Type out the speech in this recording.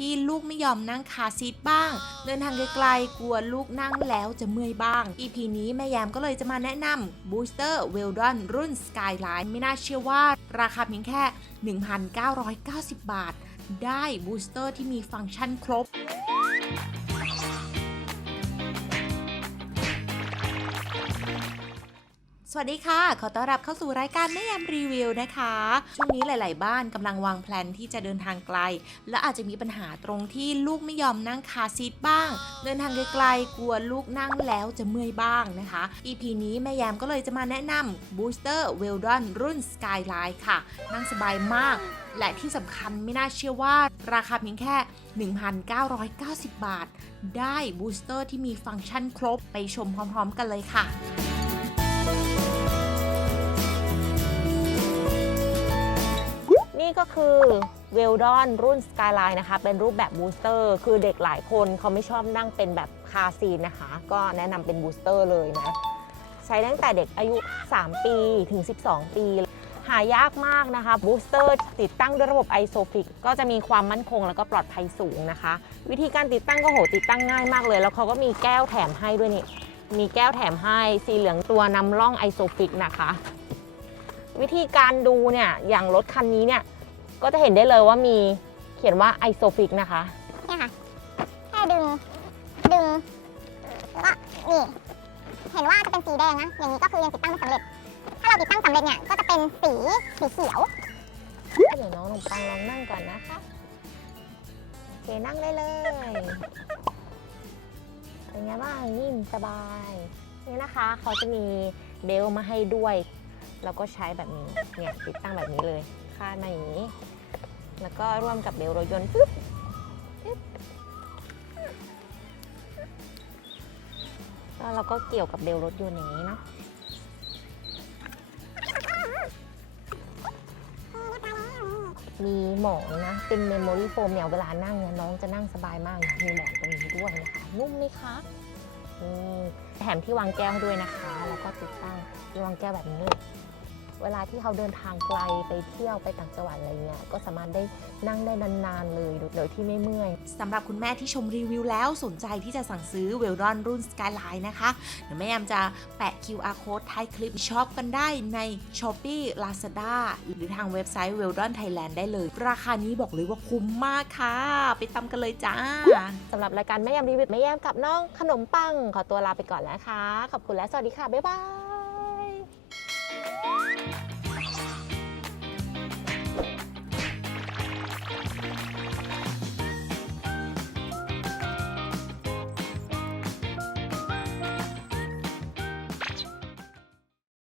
ที่ลูกไม่ยอมนั่งคาซีทบ้าง เดินทางไกลๆกลัวลูกนั่งแล้วจะเมื่อยบ้าง EP นี้แม่แยมก็เลยจะมาแนะนำบูสเตอร์เวลดอนรุ่น Skyline ไม่น่าเชื่อว่าราคาเพียงแค่ 1,990 บาท ได้บูสเตอร์ที่มีฟังก์ชันครบ สวัสดีค่ะ ขอต้อนรับเข้าสู่รายการแม่ยำรีวิวนะคะ ช่วงนี้หลาย ๆ บ้านกำลังวางแผนที่จะเดินทางไกล และอาจจะมีปัญหาตรงที่ลูกไม่ยอมนั่งคาซีทบ้าง เดินทางไกลๆกลัวลูกนั่งแล้วจะเมื่อยบ้างนะคะ EP นี้แม่ยำก็เลยจะมาแนะนำบูสเตอร์เวลดอนรุ่น Skyline ค่ะ นั่งสบายมากและที่สำคัญไม่น่าเชื่อว่าราคาเพียงแค่ 1,990 บาท ได้บูสเตอร์ที่มีฟังก์ชันครบไปชมพร้อม ๆ กันเลยค่ะ นี่ก็คือเวลดอนรุ่น Skyline นะคะ เป็นรูปแบบบูสเตอร์ คือเด็กหลายคนเขาไม่ชอบนั่งเป็นแบบคาร์ซีนนะคะ ก็แนะนำเป็นบูสเตอร์เลยนะ ใช้ตั้งแต่เด็กอายุ 3 ปีถึง 12 ปี หายากมากนะคะบูสเตอร์ติดตั้งด้วยระบบ ISOFIX ก็จะมีความมั่นคงแล้วก็ปลอดภัยสูงนะคะ วิธีการติดตั้งก็โหติดตั้งง่ายมากเลย แล้วเขาก็มีแก้วแถมให้ด้วยนี่มีแก้วแถมให้สีเหลืองตัวนำร่อง ISOFIX นะคะวิธีการดูเนี่ยอย่างรถคันนี้เนี่ย ก็จะเห็นได้เลยว่ามีเขียนว่า isofix นะคะ เนี่ยค่ะ แค่ดึง ดึง แล้วก็นี่ เห็นว่าจะเป็นสีแดงนะ อย่างนี้ก็คือยังติดตั้งไม่สำเร็จ ถ้าเราติดตั้งสำเร็จเนี่ย ก็จะเป็นสี สีเขียว เดี๋ยวน้องขนมปังลองนั่งก่อนนะคะ โอเคนั่งได้เลย เป็นไงบ้างนิ่มสบาย นี่นะคะ เขาจะมีเบลต์มาให้ด้วย แล้วก็ใช้แบบนี้ เนี่ยติดตั้งแบบนี้เลยคาดมาอย่างนี้ แล้วก็ร่วมกับเบลรถยนต์ปึ๊บแล้วเราก็เกี่ยวกับเบลรถยนต์อย่างนี้เนาะมีหมอนนะ เป็นเมมโมรี่โฟมเนี่ยเวลานั่งเนี่ยน้องจะนั่งสบายมากนะมีหมอนตรงนี้ด้วยนะคะ นุ่มไหมคะนี่แถมที่วางแก้วด้วยนะคะ แล้วก็ติดตั้งที่วางแก้วแบบนี้ เวลาที่เขาเดินทางไกลไปเที่ยวไปต่างจังหวัดอะไรเงี้ยก็สามารถได้นั่งได้นานๆเลยโดยที่ไม่เมื่อยสำหรับคุณแม่ที่ชมรีวิวแล้วสนใจที่จะสั่งซื้อเวลดอนรุ่น Skyline นะคะเดี๋ยวแม่ยามจะแปะ QR code ท้ายคลิปช็อปกันได้ใน Shopee Lazada หรือทางเว็บไซต์ w e l d o n Thailand ได้เลย ราคานี้บอกเลยว่าคุ้มมากค่ะ ไปตามกันเลยจ้าสำหรับรายการแม่แยมรีวิวแม่แยมกับน้องขนมปัง ขอตัวลาไปก่อนแล้วค่ะ ขอบคุณและสวัสดีค่ะ บ๊ายบาย